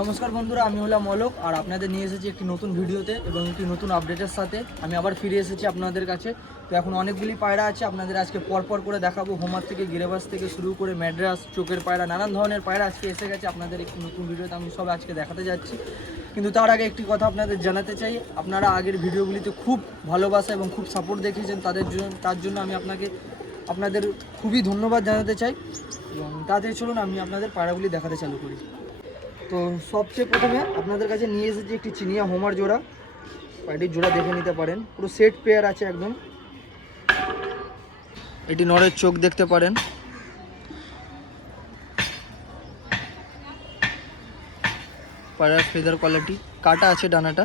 নমস্কার বন্ধুরা, আমি হলাম অলোক আর আপনাদের নিয়ে এসেছি একটি নতুন ভিডিওতে এবং একটি নতুন আপডেটের সাথে। আমি আবার ফিরে এসেছি আপনাদের কাছে। তো এখন অনেকগুলি পায়রা আছে, আপনাদের আজকে পরপর করে দেখাবো। হোমার থেকে, গিরেবাস থেকে শুরু করে ম্যাড্রাস, চোখের পায়রা, নানান ধরনের পায়রা আজকে এসে গেছে আপনাদের একটি নতুন ভিডিওতে। আমি সব আজকে দেখাতে যাচ্ছি। কিন্তু তার আগে একটি কথা আপনাদের জানাতে চাই। আপনারা আগের ভিডিওগুলিতে খুব ভালোবাসা এবং খুব সাপোর্ট দেখিয়েছেন। তাদের জন্য, তার জন্য আমি আপনাকে, আপনাদের খুবই ধন্যবাদ জানাতে চাই। এবং তাড়াতাড়ি চলুন আমি আপনাদের পায়রাগুলি দেখাতে চালু করি। তো সবচেয়ে প্রথমে আপনাদের কাছে নিয়ে এসেছি একটি চিনিয়া হোমার জোড়া। পায়রাটির জোড়া দেখে নিতে পারেন। পুরো সেট পেয়ার আছে একদম। এটি নরের চোখ দেখতে পারেন। পায়রার ফেদার কোয়ালিটি কাটা আছে ডানাটা।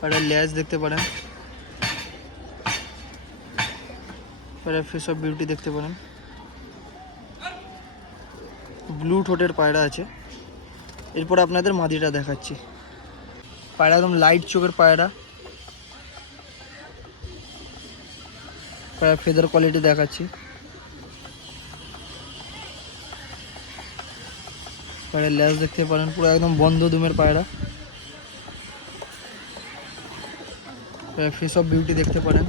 পায়রার ল্যাজ দেখতে পারেন। পায়রার ফেস অফ বিউটি দেখতে পারেন। ব্লু ঠোঁটের পায়রা আছে। এরপর আপনাদের মাদিটা দেখাচ্ছি। পায়রা একদম লাইট চোখের পায়রা। পায়রা ফেদার কোয়ালিটি দেখাচ্ছি। পায়রা ল্যাস দেখতে পারেন, পুরো একদম বন্ধ দুমের পায়রা। ফেস অফ বিউটি দেখতে পারেন।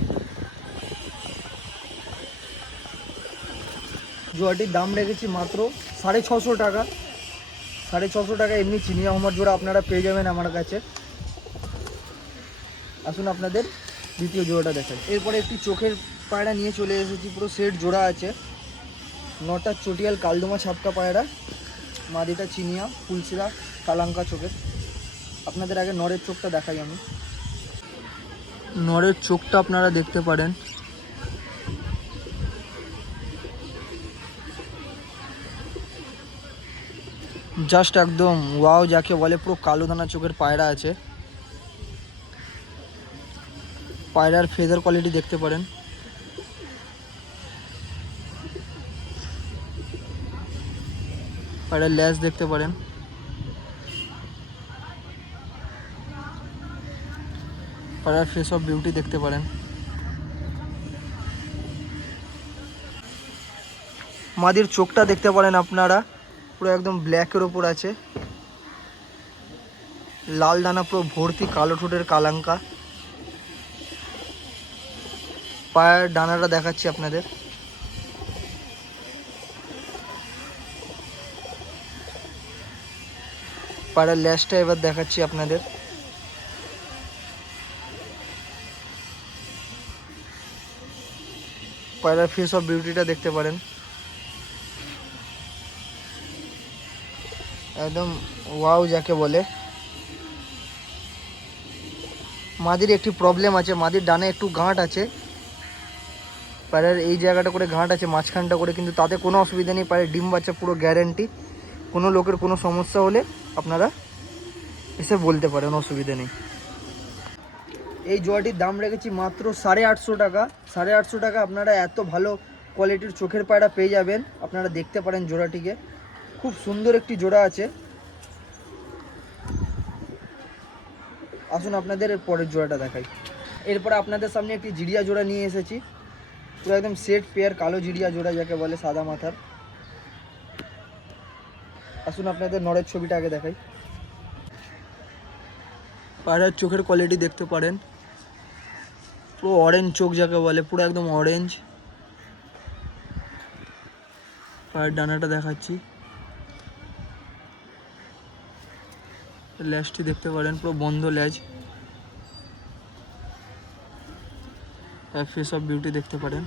জোয়াটির দাম রেখেছি মাত্র সাড়ে ছশো টাকা। সাড়ে ছশো টাকা এমনি চিনিয়া হোমার জোড়া আপনারা পেয়ে যাবেন আমার কাছে। আসুন আপনাদের দ্বিতীয় জোড়াটা দেখাই। এরপরে একটি চোখের পায়রা নিয়ে চলে এসেছি, পুরো সেট জোড়া আছে। নটা চটিয়াল কালদমা ছাপকা পায়রা, মাদিটা চিনিয়া ফুলসিরা কালাঙ্কা চোখের। আপনাদের আগে নরের চোখটা দেখাই আমি। নরের চোখটা আপনারা দেখতে পারেন। জাস্ট একদম ওয়াও যাকে বলে পুরো কালো দানা চোখের পায়রা আছে। পায়রার ফেদার কোয়ালিটি দেখতে পারেন। পায়রার ল্যাস দেখতে পারেন। পায়রার ফেস অফ বিউটি দেখতে পারেন। মাদির চোখটা দেখতে পারেন আপনারা। পুরো একদম ব্ল্যাকের ওপর আছে। লাল দানা পুরো ভর্তি, কালো ঠোঁটের কালাঙ্কা। পায়ের ডানাটা দেখাচ্ছি আপনাদের। পায়ের ল্যাসটা এবার দেখাচ্ছি আপনাদের। পায়রার ফেস অফ বিউটিটা দেখতে পারেন। একদম ওয়াও যাকে বলে। মাদির একটি প্রবলেম আছে, মাদির ডানে একটু গাঁট আছে। পায়ের এই জায়গাটা করে গাঁট আছে, মাঝখানটা করে কিন্তু তাতে কোনো অসুবিধা নেই পায়ের ডিম বাচ্চা পুরো গ্যারেন্টি কোনো লোকের কোনো সমস্যা হলে আপনারা এসে বলতে পারেন, অসুবিধা নেই। এই জোয়াটির দাম রেখেছি মাত্র সাড়ে আটশো টাকা। সাড়ে আটশো টাকা আপনারা এত ভালো কোয়ালিটির চোখের পায়রা পেয়ে যাবেন। আপনারা দেখতে পারেন জোড়াটিকে। খুব সুন্দর একটি জোড়া আছে। আসুন আপনাদের পরের জোড়াটা দেখাই। এরপরে আপনাদের সামনে একটি জিরিয়া জোড়া নিয়ে এসেছি। পুরো একদম সেট পেয়ার কালো জিরিয়া জোড়া যাকে বলে সাদা মাথার। আসুন আপনাদের নড়ের ছবিটা আগে দেখাই। পায়রার চোখের কোয়ালিটি দেখতে পারেন। পুরো অরেঞ্জ চোখ যাকে বলে, পুরো একদম অরেঞ্জ পায়ের ডানাটা দেখাচ্ছি। ল্যাজটি দেখতে পারেন, পুরো বন্ধ ল্যাজ ফেস অফ বিউটি দেখতে পারেন।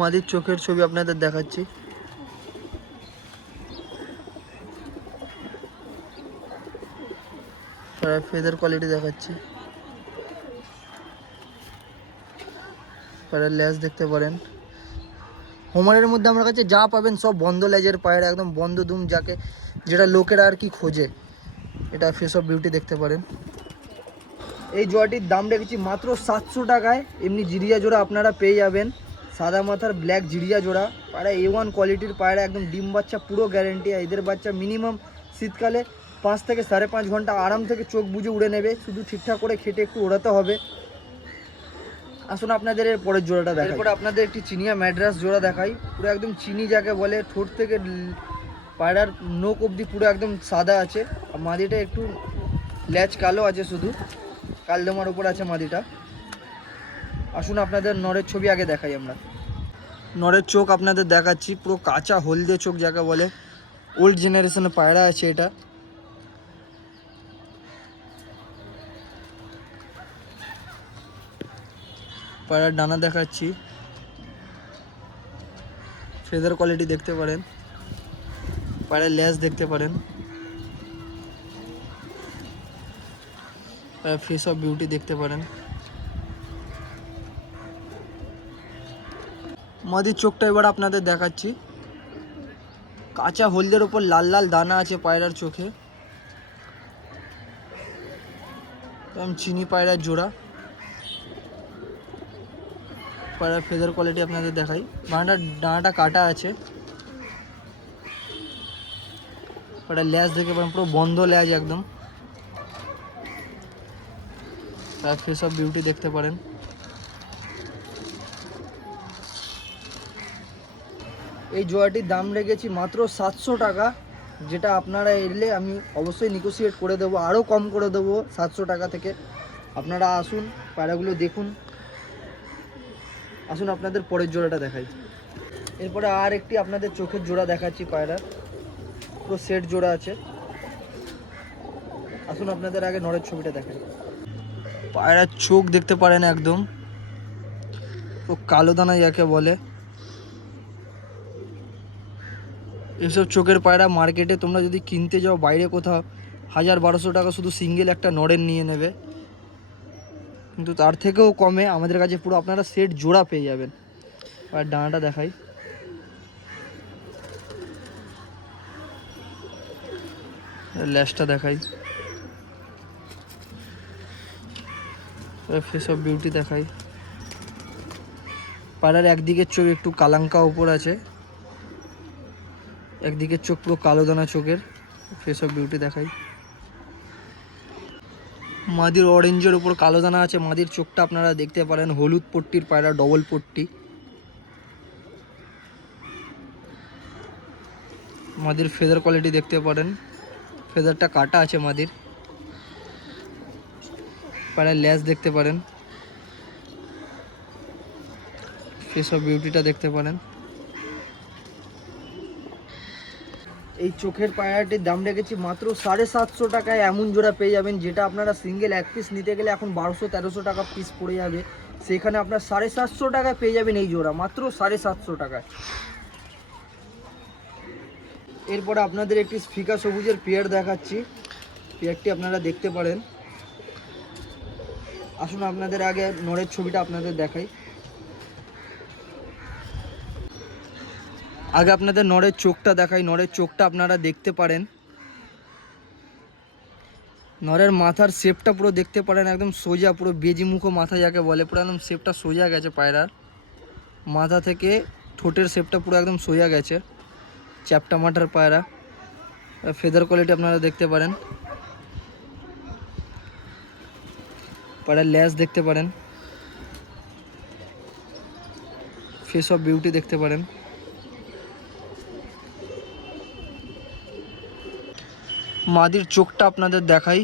মাদির চোখের ছবি আপনাদের দেখাচ্ছি। ফেদার কোয়ালিটি দেখাচ্ছি। পায়রার ল্যাজ দেখতে পারেন। হোমারের মধ্যে আমার কাছে যা পাবেন সব বন্ধ লেজের পায়রা, একদম বন্ধ দুম যাকে যেটা লোকেরা আর কি খোঁজে। এটা ফেস অফ বিউটি দেখতে পারেন। এই জোয়াটির দাম রেখেছি মাত্র সাতশো টাকায়। এমনি জিরিয়া জোড়া আপনারা পেয়ে যাবেন। সাদা মাথার ব্ল্যাক জিরিয়া জোড়া। পায়রা এ ওয়ান কোয়ালিটির পায়রা, একদম ডিম বাচ্চা, পুরো গ্যারেন্টি এদের বাচ্চা মিনিমাম শীতকালে পাঁচ থেকে সাড়ে পাঁচ ঘণ্টা আরাম থেকে চোখ বুজে উড়ে নেবে। শুধু ঠিকঠাক করে খেটে একটু ওড়াতে হবে। আসুন আপনাদের এর পরের জোড়াটা দেখাই। এরপরে আপনাদের একটি চিনিয়া ম্যাড্রাস জোড়া দেখাই। পুরো একদম চিনি যাকে বলে, ঠোঁট থেকে পায়রার নোক অবধি পুরো একদম সাদা আছে। আর মাদিটা একটু ল্যাচ কালো আছে শুধু। কালদমার উপর আছে মাদিটা। আসুন আপনাদের নরের ছবি আগে দেখাই আমরা। নরের চোখ আপনাদের দেখাচ্ছি। পুরো কাঁচা হলদে চোখ যাকে বলে। ওল্ড জেনারেশনের পায়রা আছে এটা। পায়রার ডানা দেখাচ্ছি। ফেদার কোয়ালিটি দেখতে পারেন। পায়রার লেজ দেখতে পারেন। ফেস অফ বিউটি দেখতে পারেন। মাদির চোখটা এবার আপনাদের দেখাচ্ছি। কাঁচা হলদের ওপর লাল লাল দানা আছে পায়রার চোখে। চিনি পায়রার জোড়া। পায়রার ফেদার কোয়ালিটি আপনাদের দেখাই। ডানাটা ডানাটা কাটা আছে। পায়রার ল্যাজ দেখে পারেন পুরো বন্ধ ল্যাজ একদম। তার ফেস অফ বিউটি দেখতে পারেন। এই জোয়াটির দাম রেখেছি মাত্র সাতশো টাকা, যেটা আপনারা এলে আমি অবশ্যই নিগোসিয়েট করে দেবো আরও কম করে দেবো সাতশো টাকা থেকে। আপনারা আসুন, পায়রাগুলো দেখুন। আসুন আপনাদের পরের জোড়াটা দেখাই। এরপরে আর একটি আপনাদের চোখের জোড়া দেখাচ্ছি পায়রার পুরো সেট জোড়া আছে। আসুন আপনাদের আগে নড়ের ছবিটা দেখাই। পায়রার চোখ দেখতে পারেন একদম। ও কালো দানা যাকে বলে। এসব চোখের পায়রা মার্কেটে তোমরা যদি কিনতে যাও বাইরে কোথাও, হাজার বারোশো টাকা শুধু সিঙ্গেল একটা নড়ের নিয়ে নেবে। কিন্তু তার থেকেও কমে। আমাদের কাছে পুরো আপনারা সেট জোড়া পেয়ে যাবেন। আর ডানাটা দেখাই। ল্যাসটা দেখাই। ফেস অফ বিউটি দেখাই। পাড়ার একদিকের চোখ একটু কালাঙ্কা ওপর আছে। একদিকে চোখ পুরো কালো দানা চোখের। ফেস অফ বিউটি দেখাই। মাদির অরেঞ্জের উপর কালো দানা আছে, মাদির চোখটা আপনারা দেখতে পারেন, হলুদ পট্টির পায়রা ডবল পট্টি। মাদির ফেদার কোয়ালিটি দেখতে পারেন ফেদারটা কাটা আছে মাদির। পায়রার ল্যাস দেখতে পারেন। অফ বিউটিটা দেখতে পারেন। এই চোখের পায়রাটির দাম রেখেছি মাত্র সাড়ে সাতশো টাকায়। এমন জোড়া পেয়ে যাবেন যেটা আপনারা সিঙ্গেল এক পিস নিতে গেলে এখন বারোশো তেরোশো টাকা পিস পড়ে যাবে। সেখানে আপনার সাড়ে সাতশো টাকায় পেয়ে যাবেন এই জোড়া, মাত্র সাড়ে সাতশো টাকায়। এরপরে আপনাদের একটি ফিকা সবুজের পেয়ার দেখাচ্ছি। পেয়ারটি আপনারা দেখতে পারেন। আসুন আপনাদের আগে নড়ের ছবিটা আপনাদের দেখাই। আগে আপনাদের নরের চোখটা দেখাই নরের চোখটা আপনারা দেখতে পারেন। নরের মাথার শেপটা পুরো দেখতে পারেন, একদম সোজা, পুরো বেজি বেজিমুখো মাথা যাকে বলে, পুরো একদম শেপটা সোজা গেছে পায়রার। মাথা থেকে ঠোঁটের শেপটা পুরো একদম সোজা গেছে, চ্যাপটা মাটার পায়রা। ফেদার কোয়ালিটি আপনারা দেখতে পারেন। পায়রার ল্যাস দেখতে পারেন। ফেস অফ বিউটি দেখতে পারেন। মাদির চোখটা আপনাদের দেখাই।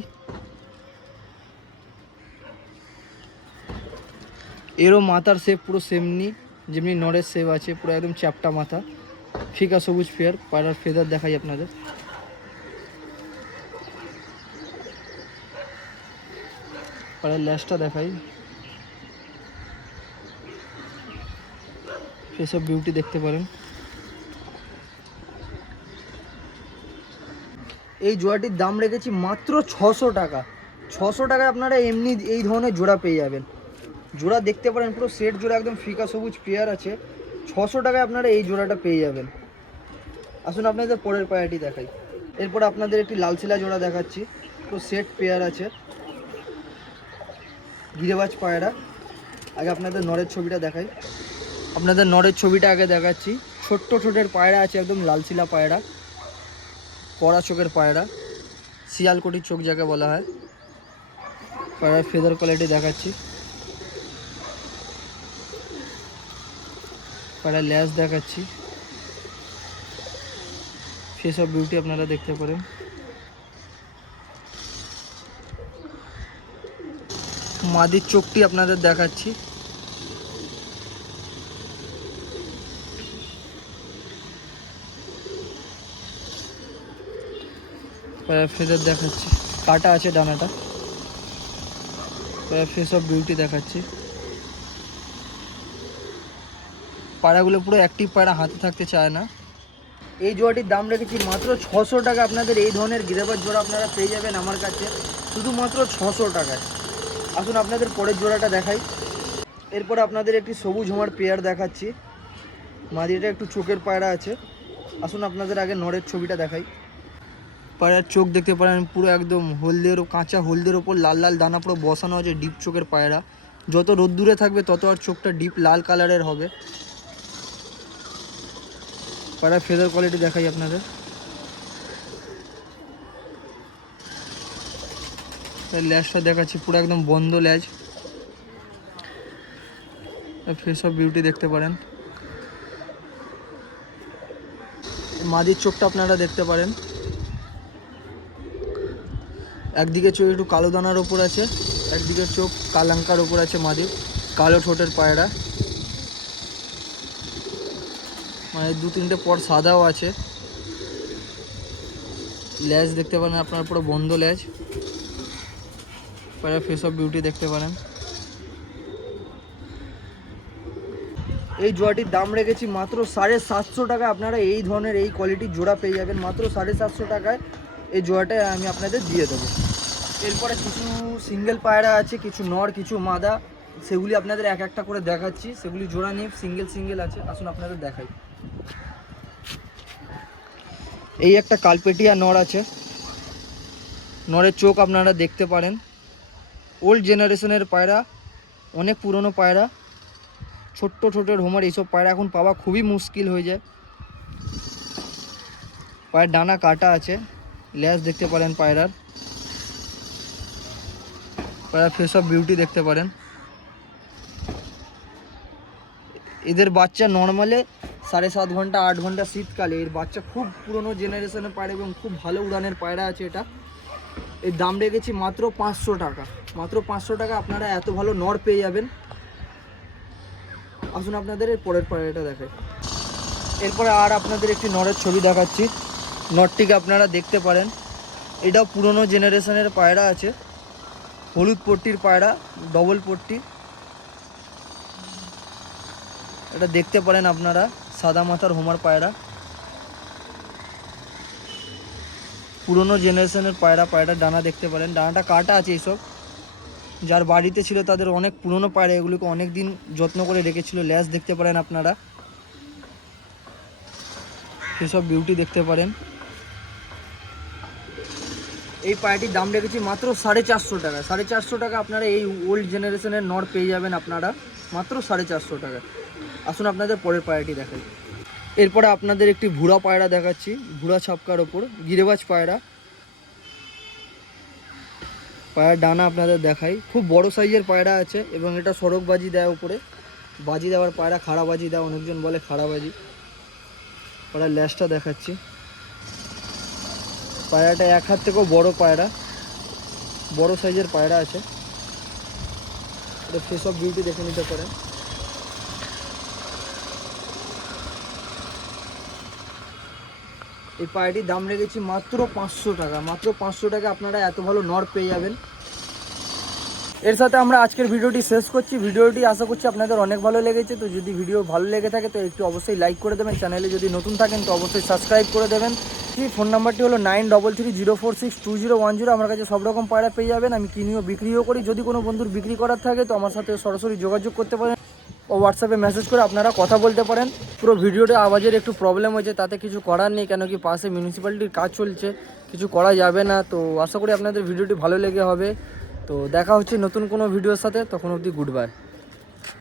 এরও মাথার শেপ পুরো সেমনি যেমনি নরের শেপ আছে, পুরো একদম চ্যাপটা মাথা। ফিকা সবুজ ফেয়ার পায়রার ফেদার দেখাই আপনাদের। পায়রার ল্যাসটা দেখাই। অফ বিউটি দেখতে পারেন। এই জোড়াটির দাম রেখেছি মাত্র ছশো টাকা। ছশো টাকায় আপনারা এমনি এই ধরনের জোড়া পেয়ে যাবেন। জোড়া দেখতে পারেন, পুরো সেট জোড়া একদম ফিকা সবুজ পেয়ার আছে। ছশো টাকায় আপনারা এই জোড়াটা পেয়ে যাবেন। আসুন আপনাদের পরের পায়াটি দেখাই। এরপর আপনাদের একটি লালশিলা জোড়া দেখাচ্ছি। পুরো সেট পেয়ার আছে। গিরেবাজ পায়রা। আগে আপনাদের নরের ছবিটা দেখাই। আপনাদের নরের ছবিটা আগে দেখাচ্ছি। ছোট্ট ছোটের পায়রা আছে, একদম লালশিলা পায়রা। कड़ा चोक पायरा शालकोटी चोक जैसे बला है पायर फेदर क्वालिटी देखा पायर लैस देखा से सब ब्यूटी अपनारा देखते पड़े मादिर चोकटी अपन देखा ফেদার দেখাচ্ছি। কাটা আছে ডানাটা। ফেস অফ বিউটি দেখাচ্ছি। পায়রাগুলো পুরো অ্যাক্টিভ পায়রা হাতে থাকতে চায় না। এই জোড়াটির দাম রেখেছি মাত্র ছশো টাকা। আপনাদের এই ধরনের গিরেবার জোড়া আপনারা পেয়ে যাবেন আমার কাছে। শুধুমাত্র ছশো টাকায়। আসুন আপনাদের পরের জোড়াটা দেখাই। এরপর আপনাদের একটি সবুজ হোমার পেয়ার দেখাচ্ছি। মাদিটা একটু চোখের পায়রা আছে। আসুন আপনাদের আগে নড়ের ছবিটা দেখাই। পায়রার চোখ দেখতে পারেন, পুরো একদম হলদের কাঁচা, হলদের ওপর লাল লাল দানা পুরো বসানো আছে ডিপ চোখের পায়রা। যত রোদ্দুরে থাকবে, তত আর চোখটা ডিপ লাল কালারের হবে। পায়রা ফেদার কোয়ালিটি দেখাই আপনাদের। তার ল্যাজটা দেখাচ্ছি, পুরো একদম বন্ধ ল্যাজ ফেস অফ বিউটি দেখতে পারেন। মাদির চোখটা আপনারা দেখতে পারেন। একদিকে চোখ একটু কালো দানার ওপর আছে, একদিকে চোখ কালাঙ্কার ওপর আছে মাদির কালো ঠোঁটের পায়রা। মানে দু তিনটে পর সাদাও আছে। ল্যাজ দেখতে পারেন, আপনার পুরো বন্ধ ল্যাজ। পায়রা ফেস অফ বিউটি দেখতে পারেন। এই জোড়াটির দাম রেখেছি মাত্র সাড়ে সাতশো টাকা আপনারা এই ধরনের এই কোয়ালিটির জোড়া পেয়ে যাবেন। মাত্র সাড়ে সাতশো টাকায় এই জোড়াটা আমি আপনাদের দিয়ে দেবো। এরপরে কিছু সিঙ্গেল পায়রা আছে, কিছু নর, কিছু মাদা। সেগুলি আপনাদের এক একটা করে দেখাচ্ছি। সেগুলি জোড়া নিয়ে সিঙ্গেল সিঙ্গেল আছে। আসুন আপনাদের দেখাই। এই একটা কালপেটিয়া নর আছে। নরের চোখ আপনারা দেখতে পারেন। ওল্ড জেনারেশনের পায়রা, অনেক পুরনো পায়রা। ছোট্ট ছোটের হোমার এইসব পায়রা এখন পাওয়া খুবই মুশকিল হয়ে যায়। পায়ের ডানা কাটা আছে। ল্যাস দেখতে পারেন পায়রার। পায়রা ফেস অফ বিউটি দেখতে পারেন। এদের বাচ্চা নর্মালে সাড়ে সাত ঘণ্টা, আট ঘণ্টা শীতকালে, এর বাচ্চা খুব পুরনো জেনারেশনের পায়রা এবং খুব ভালো উড়ানের পায়রা আছে এটা। এর দাম রেখেছি মাত্র পাঁচশো টাকা। মাত্র পাঁচশো টাকা আপনারা এত ভালো নর পেয়ে যাবেন। আসুন আপনাদের এর পরের পায়রাটা দেখাই। এরপরে আর আপনাদের একটি নরের ছবি দেখাচ্ছি। নটটিকে আপনারা দেখতে পারেন। এটাও পুরনো জেনারেশনের পায়রা আছে। হলুদ পট্টির পায়রা ডবল পট্টি। এটা দেখতে পারেন আপনারা, সাদা মাথার হোমার পায়রা। পুরনো জেনারেশনের পায়রা পায়রা ডানা দেখতে পারেন। ডানাটা কাটা আছে এইসব। যার বাড়িতে ছিল তাদের অনেক পুরনো পায়রা, এগুলোকে অনেক দিন যত্ন করে রেখেছিল। ল্যাস দেখতে পারেন আপনারা। সেসব বিউটি দেখতে পারেন। এই পায়রাটির দাম রেখেছি মাত্র সাড়ে চারশো টাকা। সাড়ে চারশো টাকা আপনারা এই ওল্ড জেনারেশনের নর পেয়ে যাবেন আপনারা মাত্র সাড়ে চারশো টাকা। আসুন আপনাদের পরের পায়রাটি দেখাই। এরপরে আপনাদের একটি ভুড়া পায়রা দেখাচ্ছি ভুড়া ছাপকার ওপর, গিরেবাজ পায়রা। পায়রার ডানা আপনাদের দেখাই। খুব বড় সাইজের পায়রা আছে এবং এটা সড়ক বাজি দেয় উপরে। বাজি দেওয়ার পায়রা, খাড়া বাজি দেয়, অনেকজন বলে খাড়া বাজি। পায়রার ল্যাসটা দেখাচ্ছি। পায়রাটা এক হাত থেকেও বড় পায়রা, বড় সাইজের পায়রা আছে। এটা ফেস অফ বিউটি দেখে নিতে পারেন। এই পায়রাটির দাম রেখেছি মাত্র পাঁচশো টাকা। মাত্র পাঁচশো টাকা আপনারা এত ভালো নর পেয়ে যাবেন। এর সাথে আমরা আজকের ভিডিওটি শেষ করছি। ভিডিওটি আশা করছি আপনাদের অনেক ভালো লেগেছে। তো যদি ভিডিও ভালো লেগে থাকে, তো একটু অবশ্যই লাইক করে দেবেন। চ্যানেলে যদি নতুন থাকেন, তো অবশ্যই সাবস্ক্রাইব করে দেবেন। এই ফোন নাম্বারটি হলো nine double three zero four six two zero one zero আমার কাছে সব রকম পায়রা পেয়ে যাবেন। আমি কিনিও বিক্রিও করি। যদি কোনো বন্ধুর বিক্রি করার থাকে, তো আমার সাথে সরাসরি যোগাযোগ করতে পারেন ও হোয়াটসঅ্যাপে মেসেজ করে আপনারা কথা বলতে পারেন। পুরো ভিডিওটা আওয়াজের একটু প্রবলেম হয়েছে, তাতে কিছু করার নেই, কেন কি পাশে মিউনিসিপ্যালিটির কাজ চলছে। কিছু করা যাবে না। তো আশা করি আপনাদের ভিডিওটি ভালো লেগে হবে। তো দেখা হচ্ছে নতুন কোনো ভিডিওর সাথে। তখন অবধি গুড বাই